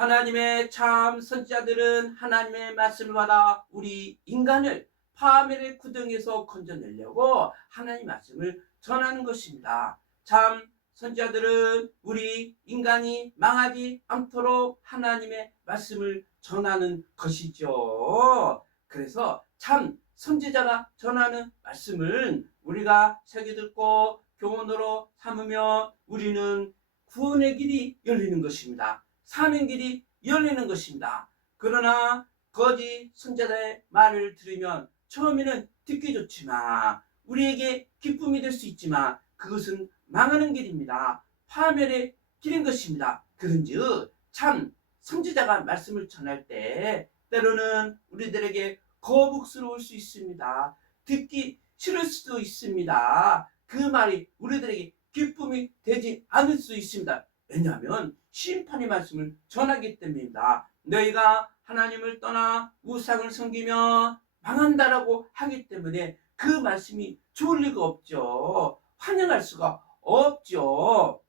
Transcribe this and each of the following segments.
하나님의 참 선지자들은 하나님의 말씀을 받아 우리 인간을 파멸의 구덩이에서 건져내려고 하나님의 말씀을 전하는 것입니다. 참 선지자들은 우리 인간이 망하지 않도록 하나님의 말씀을 전하는 것이죠. 그래서 참 선지자가 전하는 말씀은 우리가 새겨 듣고 교훈으로 삼으면 우리는 구원의 길이 열리는 것입니다. 사는 길이 열리는 것입니다. 그러나 거짓 선지자의 말을 들으면 처음에는 듣기 좋지만 우리에게 기쁨이 될 수 있지만 그것은 망하는 길입니다. 파멸의 길인 것입니다. 그런즉 참 선지자가 말씀을 전할 때 때로는 우리들에게 거북스러울 수 있습니다. 듣기 싫을 수도 있습니다. 그 말이 우리들에게 기쁨이 되지 않을 수 있습니다. 왜냐하면 심판의 말씀을 전하기 때문입니다. 너희가 하나님을 떠나 우상을 섬기며 망한다라고 하기 때문에 그 말씀이 좋을 리가 없죠. 환영할 수가 없죠.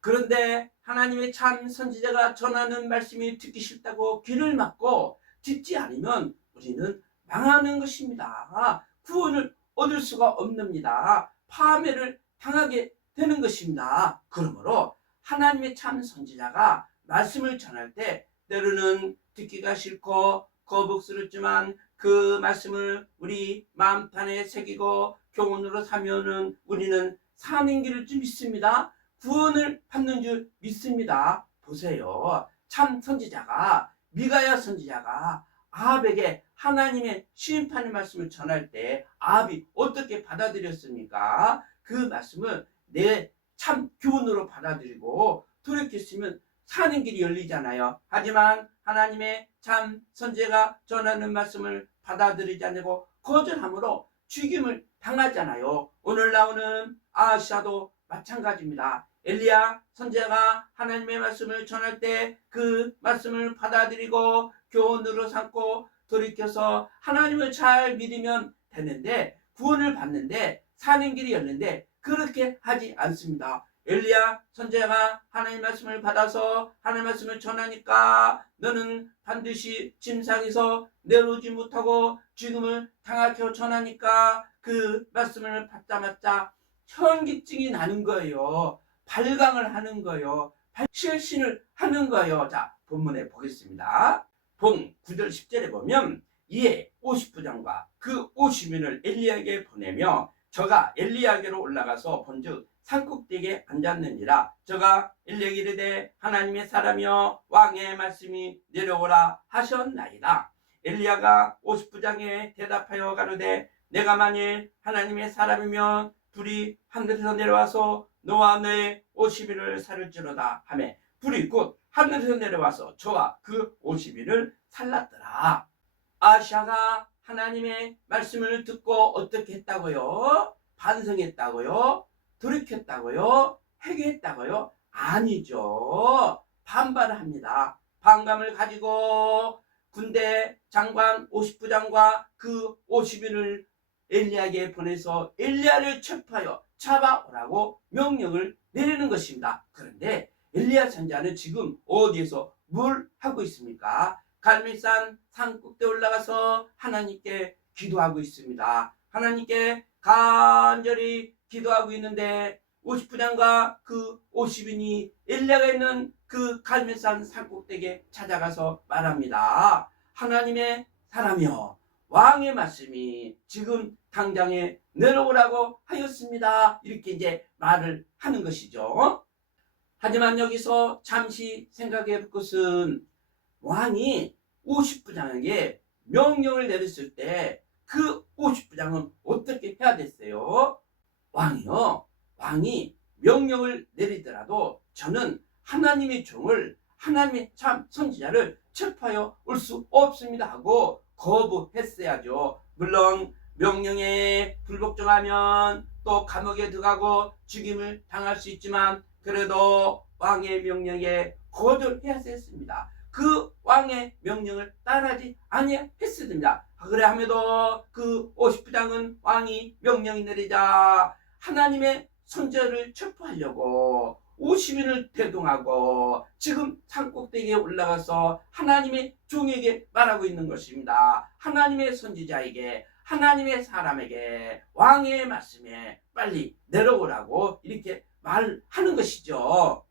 그런데 하나님의 참 선지자가 전하는 말씀이 듣기 싫다고 귀를 막고 듣지 않으면 우리는 망하는 것입니다. 구원을 얻을 수가 없습니다. 파멸을 당하게 되는 것입니다. 그러므로 하나님의 참 선지자가 말씀을 전할 때 때로는 듣기가 싫고 거북스럽지만 그 말씀을 우리 마음판에 새기고 교훈으로 사면은 우리는 사는 길을 좀 믿습니다. 구원을 받는 줄 믿습니다. 보세요. 참 선지자가 미가야 선지자가 아합에게 하나님의 심판의 말씀을 전할 때 아합이 어떻게 받아들였습니까? 그 말씀을 내 참 교훈으로 받아들이고 돌이켰으면 사는 길이 열리잖아요. 하지만 하나님의 참 선지자가 전하는 말씀을 받아들이지 않고 거절함으로 죽임을 당하잖아요. 오늘 나오는 아하시아도 마찬가지입니다. 엘리야 선지자가 하나님의 말씀을 전할 때 그 말씀을 받아들이고 교훈으로 삼고 돌이켜서 하나님을 잘 믿으면 되는데 구원을 받는데 사는 길이 열리는데 그렇게 하지 않습니다. 엘리야 선지자가 하나님의 말씀을 받아서 하나님의 말씀을 전하니까 너는 반드시 침상에서 내려오지 못하고 죽음을 당하게 전하니까 그 말씀을 받자마자 현기증이 나는 거예요. 발광을 하는 거예요. 실신을 하는 거예요. 자, 본문에 보겠습니다. 본 9절 10절에 보면 이에 50부장과 그 50인을 엘리야에게 보내며 저가 엘리야에게로 올라가서 본즉 산꼭대기에 앉았느니라. 저가 엘리야에게 이르되 하나님의 사람이여 왕의 말씀이 내려오라 하셨나이다. 엘리야가 50부장에 대답하여 가로되 내가 만일 하나님의 사람이면 불이 하늘에서 내려와서 너와 너의 50인을 살을지로다 하매 불이 곧 하늘에서 내려와서 저와 그 50인을 살랐더라. 아하시아가 하나님의 말씀을 듣고 어떻게 했다고요? 반성했다고요? 돌이켰다고요? 회개했다고요? 아니죠. 반발을 합니다. 반감을 가지고 군대 장관 50부장과 그 50인을 엘리야에게 보내서 엘리야를 체포하여 잡아오라고 명령을 내리는 것입니다. 그런데 엘리야 선지자는 지금 어디에서 뭘 하고 있습니까? 갈멜산 산꼭대에 올라가서 하나님께 기도하고 있습니다. 하나님께 간절히 기도하고 있는데 50부장과 그 50인이 엘리야가 있는 그 갈멜산 산꼭대기에 찾아가서 말합니다. 하나님의 사람이여 왕의 말씀이 지금 당장에 내려오라고 하였습니다. 이렇게 이제 말을 하는 것이죠. 하지만 여기서 잠시 생각해 볼 것은 왕이 50부장에게 명령을 내렸을 때 그 50부장은 어떻게 해야 됐어요? 왕이 명령을 내리더라도 저는 하나님의 종을 하나님의 참 선지자를 체포하여 올 수 없습니다 하고 거부했어야죠. 물론 명령에 불복종하면 또 감옥에 들어가고 죽임을 당할 수 있지만 그래도 왕의 명령에 거절해야 했습니다. 그 왕의 명령을 따르지 아니했어야 됩니다. 그래 함에도 그 50부장은 왕이 명령이 내리자 하나님의 선지자를 체포하려고 50인을 대동하고 지금 산꼭대기에 올라가서 하나님의 종에게 말하고 있는 것입니다. 하나님의 선지자에게, 하나님의 사람에게, 왕의 말씀에 빨리 내려오라고 이렇게 말하는 것이죠.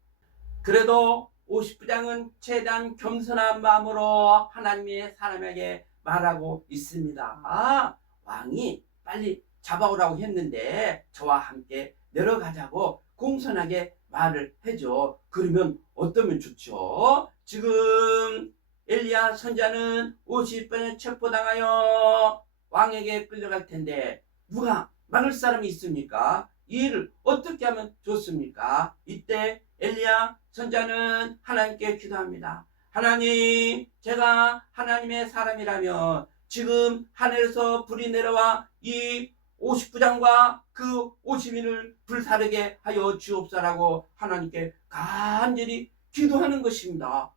그래도 50부장은 최대한 겸손한 마음으로 하나님의 사람에게 말하고 있습니다. 왕이 빨리 잡아오라고 했는데 저와 함께 내려가자고 공손하게 말을 해줘. 그러면 어떠면 좋죠? 지금 엘리야 선지자는 50번에 체포당하여 왕에게 끌려갈 텐데 누가 막을 사람이 있습니까? 이 일을 어떻게 하면 좋습니까? 이때 엘리야 선지자는 하나님께 기도합니다. 하나님, 제가 하나님의 사람이라면 지금 하늘에서 불이 내려와 이 50부장과 그 50인을 불사르게 하여 주옵소라고 하나님께 간절히 기도하는 것입니다.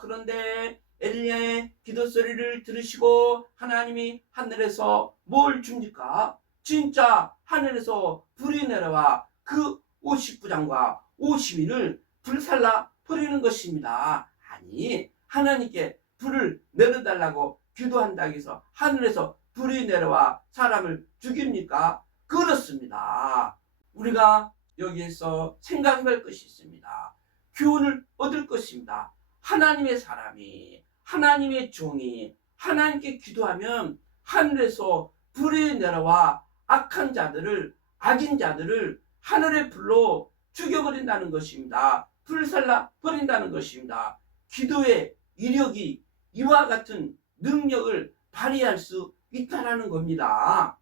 그런데 엘리야의 기도 소리를 들으시고 하나님이 하늘에서 뭘 줍니까? 진짜 하늘에서 불이 내려와 그 50부장과 50인을 불살라 버리는 것입니다. 아니, 하나님께 불을 내려달라고 기도한다고 해서 하늘에서 불이 내려와 사람을 죽입니까? 그렇습니다. 우리가 여기에서 생각해볼 것이 있습니다. 교훈을 얻을 것입니다. 하나님의 사람이, 하나님의 종이 하나님께 기도하면 하늘에서 불이 내려와 악한 자들을, 악인 자들을 하늘의 불로 죽여버린다는 것입니다. 불살라 버린다는 것입니다. 기도의 이력이 이와 같은 능력을 발휘할 수 있다는 겁니다.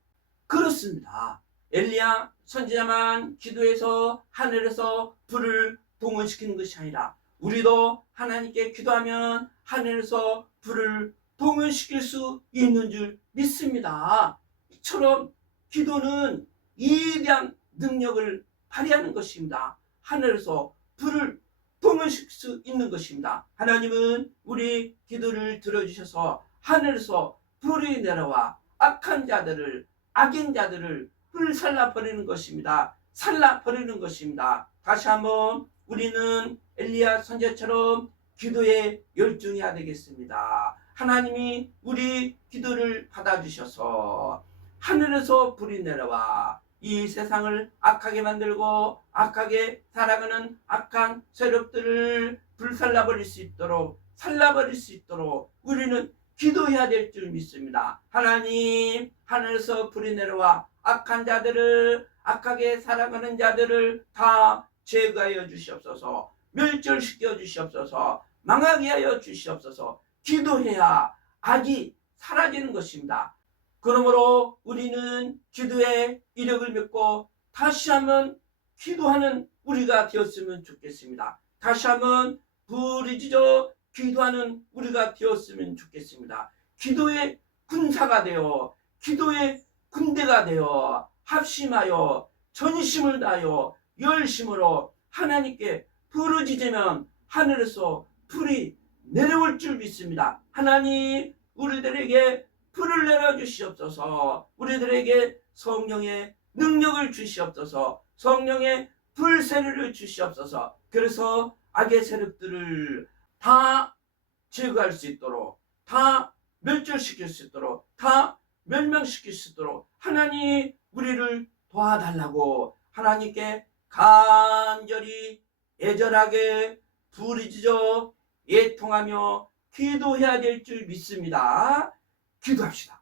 그렇습니다. 엘리야 선지자만 기도해서 하늘에서 불을 동원시키는 것이 아니라 우리도 하나님께 기도하면 하늘에서 불을 동원시킬 수 있는 줄 믿습니다. 이처럼 기도는 위대한 능력을 발휘하는 것입니다. 하늘에서 불을 동원시킬 수 있는 것입니다. 하나님은 우리 기도를 들어주셔서 하늘에서 불이 내려와 악한 자들을, 악인 자들을 불살라 버리는 것입니다. 살라 버리는 것입니다. 다시 한번 우리는 엘리야 선지자처럼 기도에 열중해야 되겠습니다. 하나님이 우리 기도를 받아주셔서 하늘에서 불이 내려와 이 세상을 악하게 만들고 악하게 살아가는 악한 세력들을 불살라버릴 수 있도록, 살라버릴 수 있도록 우리는 기도해야 될 줄 믿습니다. 하나님, 하늘에서 불이 내려와 악한 자들을, 악하게 살아가는 자들을 다 제거하여 주시옵소서, 멸절시켜 주시옵소서, 망하게 하여 주시옵소서. 기도해야 악이 사라지는 것입니다. 그러므로 우리는 기도의 이력을 믿고 다시 한번 기도하는 우리가 되었으면 좋겠습니다. 다시 한번 부르짖어 기도하는 우리가 되었으면 좋겠습니다. 기도의 군사가 되어, 기도의 군대가 되어 합심하여 전심을 다하여 열심으로 하나님께 부르짖으면 하늘에서 불이 내려올 줄 믿습니다. 하나님, 우리들에게 불을 내려주시옵소서. 우리들에게 성령의 능력을 주시옵소서. 성령의 불세례를 주시옵소서. 그래서 악의 세력들을 다 제거할 수 있도록, 다 멸절시킬 수 있도록, 다 멸망시킬 수 있도록 하나님 우리를 도와달라고 하나님께 간절히 애절하게 부르짖어 애통하며 기도해야 될 줄 믿습니다. 기도합시다.